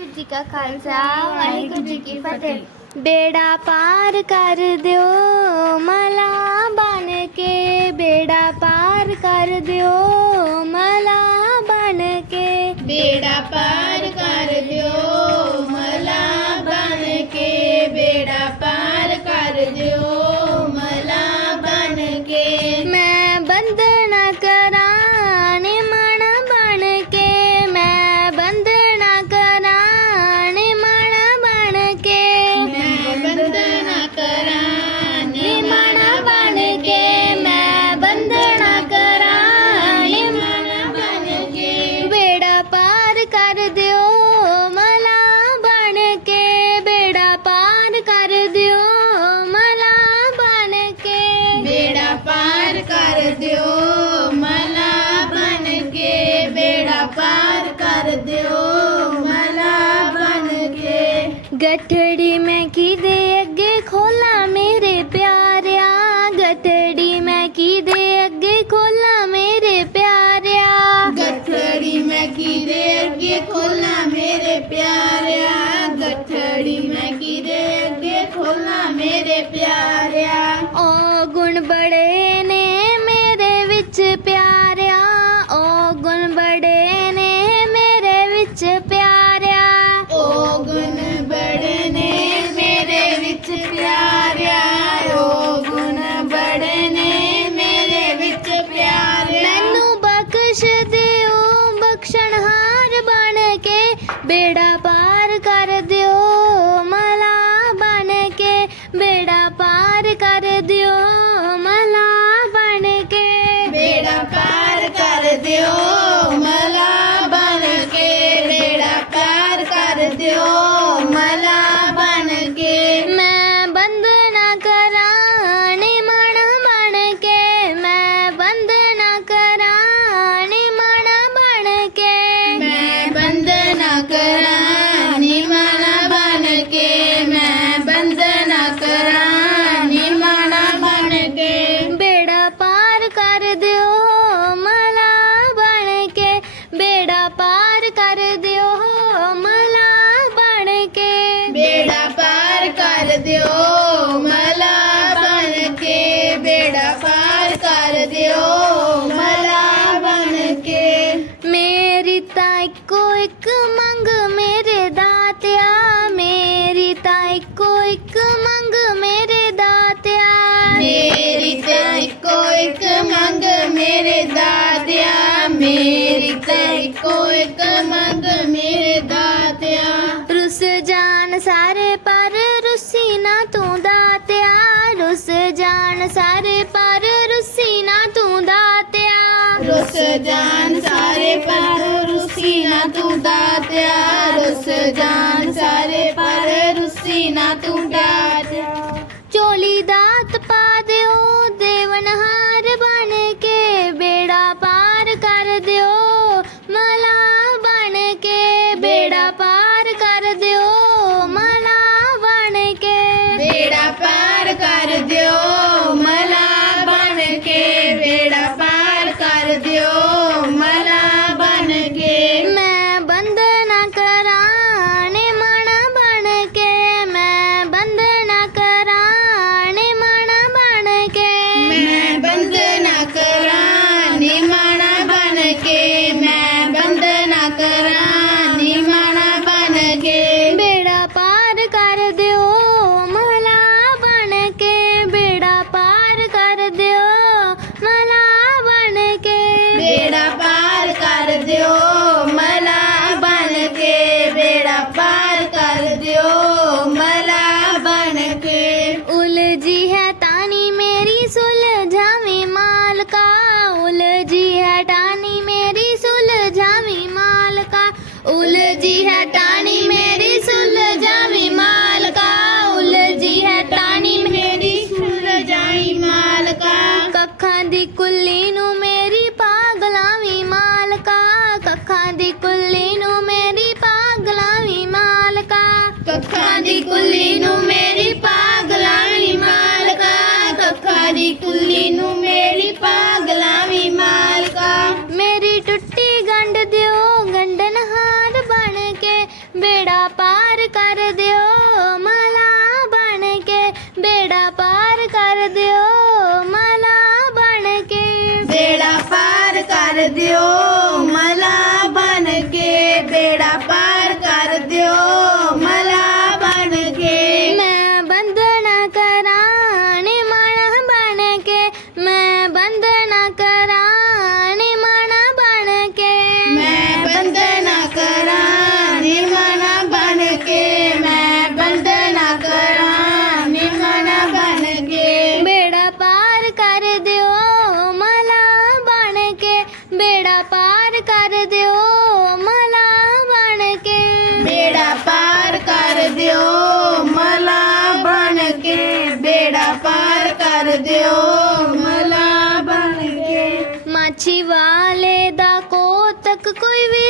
ਵਾਹਿਗੁਰੂ ਜੀ ਕਾ ਖਾਲਸਾ, ਵਾਹਿਗੁਰੂ ਜੀ ਕੀ ਫਤਿਹ। ਬੇੜਾ ਪਾਰ ਕਰ ਦਿਓ, ਮਲਾ ਬਣ ਕੇ। ਬੇੜਾ ਪਾਰ ਕਰ ਦਿਓ, ਮਲਾ ਬਣ ਕੇ। ਬੇੜਾ ਪਾਰ ਪਾਰ ਕਰ ਦਿਓ ਮਲਾ ਬਣ ਕੇ। ਗੱਠੇ ਜਾਣ ਸਾਰੇ ਪਰ ਰੁਸੀ ਨਾ ਤੂੰ ਦਾਤਿਆ ਰੁਸ ਜਾਣ ਸਾਰੇ ਪਰ ਰੁਸੀ ਨਾ ਉਲਝੀ ਹੈ ਟਾਣੀ ਮੇਰੀ ਸੁਲ ਜਾਵੀ ਮਾਲਕਾ। ਉਲਝੀ ਹੈ ਟਾਣੀ ਮੇਰੀ ਸੁਲ ਜਾਵੀ ਮਾਲਕਾ। ਕੱਖਾਂ ਦੀ ਕੁੱਲੀ ਨੂੰ ਮੇਰੀ ਪਾਗਲਾਵੀ ਮਾਲਕਾ। ਕੱਖਾਂ ਦੀ ਕੁੱਲੀ ਨੂੰ ਮੇਰੀ ਪਾਗਲਾਵੀ ਮਾਲਕਾ। ਕੱਖਾਂ ਦੀ ਕੁੱਲੀ ਨੂੰ ਮੇਰੀ ਪਾਗਲਾਵੀ ਮਾਲਕਾ। ਕੱਖਾਂ ਦੀ ਕੁੱਲੀ ਨੂੰ い。ਕਰ ਦਿਓ ਮਲਾ ਬਣ ਕੇ। ਬੇੜਾ ਪਾਰ ਕਰ ਦਿਓ ਮਲਾ ਬਣ ਕੇ। ਬੇੜਾ ਪਾਰ ਕਰ ਦਿਓ ਮਲਾ ਬਣ ਕੇ। ਮਾਛੀ ਵਾਲੇ ਦਾ ਕੋਤਕ ਕੋਈ ਵੀ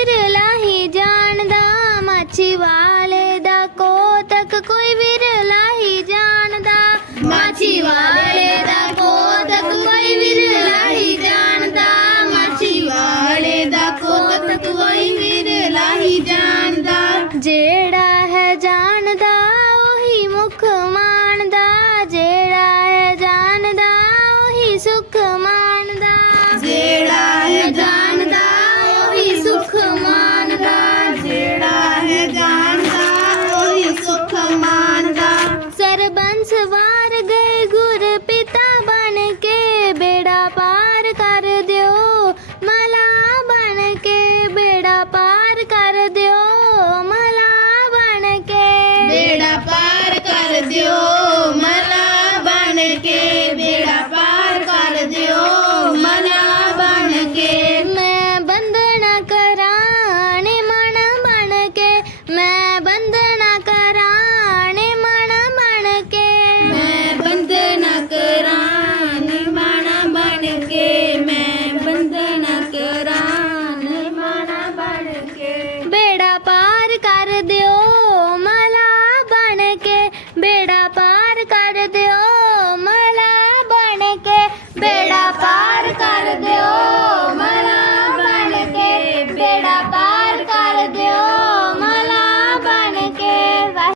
ਬੇੜਾ ਪਾਰ ਕਰ